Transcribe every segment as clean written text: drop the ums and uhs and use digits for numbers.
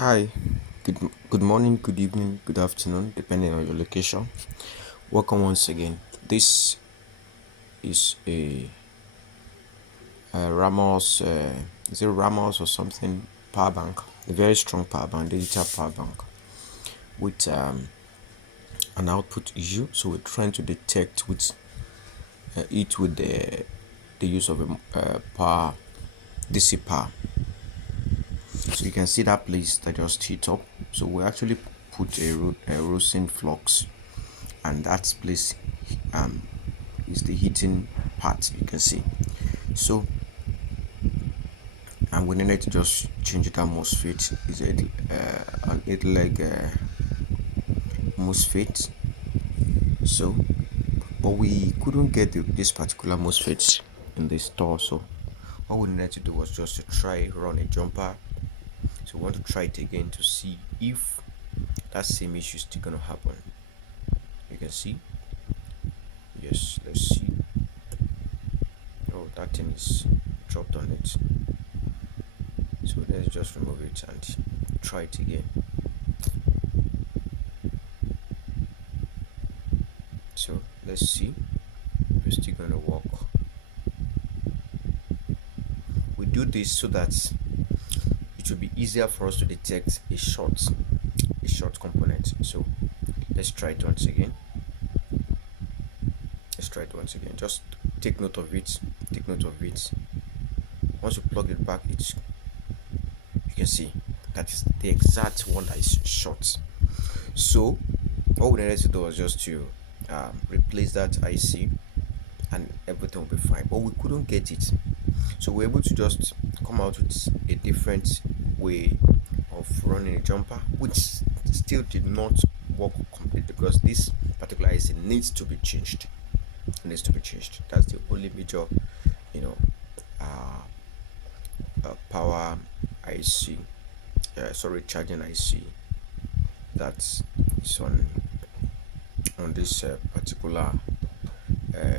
Hi, good morning, good evening, good afternoon, depending on your location. Welcome once again. This is a Ramos, is it Ramos or something? Power bank, a very strong power bank, digital power bank with an output issue. So we're trying to detect with it with the use of a power DC power. So you can see that place that just heat up. So we actually put a rosin flux, and that place um is the heating part. You can see. So and we needed to just change that MOSFET. Is it an 8 leg MOSFET? So, but we couldn't get this particular MOSFET in the store. So what we needed to do was just to try run a jumper. So we want to try it again to see if that same issue is still gonna happen. You can see. Yes, let's see. Oh, that thing is dropped on it. So let's just remove it and try it again. So let's see. We're still gonna work. We do this so that it will be easier for us to detect a short component. So let's try it once again. Just take note of it. Once you plug it back, you can see that is the exact one that is short. So all we needed to do was just to replace that IC and everything will be fine, but we couldn't get it. So we're able to just come out with a different way of running a jumper, which still did not work completely because this particular IC needs to be changed. That's the only major, you know, uh, power IC, charging IC that is on this particular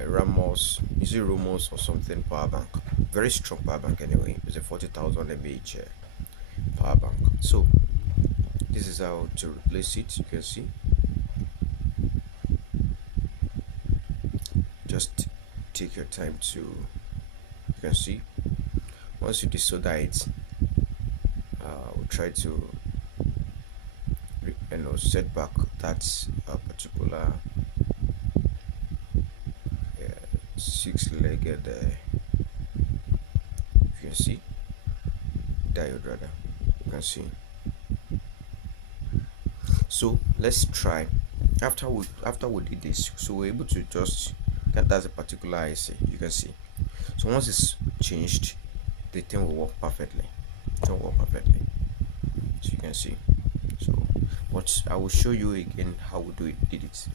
Ramos. Is it Ramos or something power bank? Very strong power bank anyway. It's a 40,000 mAh power bank. So this is how to replace it. You can see. Just take your time to. You can see. Once you desolder it, we'll try to set back that particular 6-legged. You can see diode rather. You can see. So let's try. After we did this, so we're able to just that's a particular IC. You can see. So once it's changed, the thing will work perfectly. So you can see. So, but I will show you again how we did it.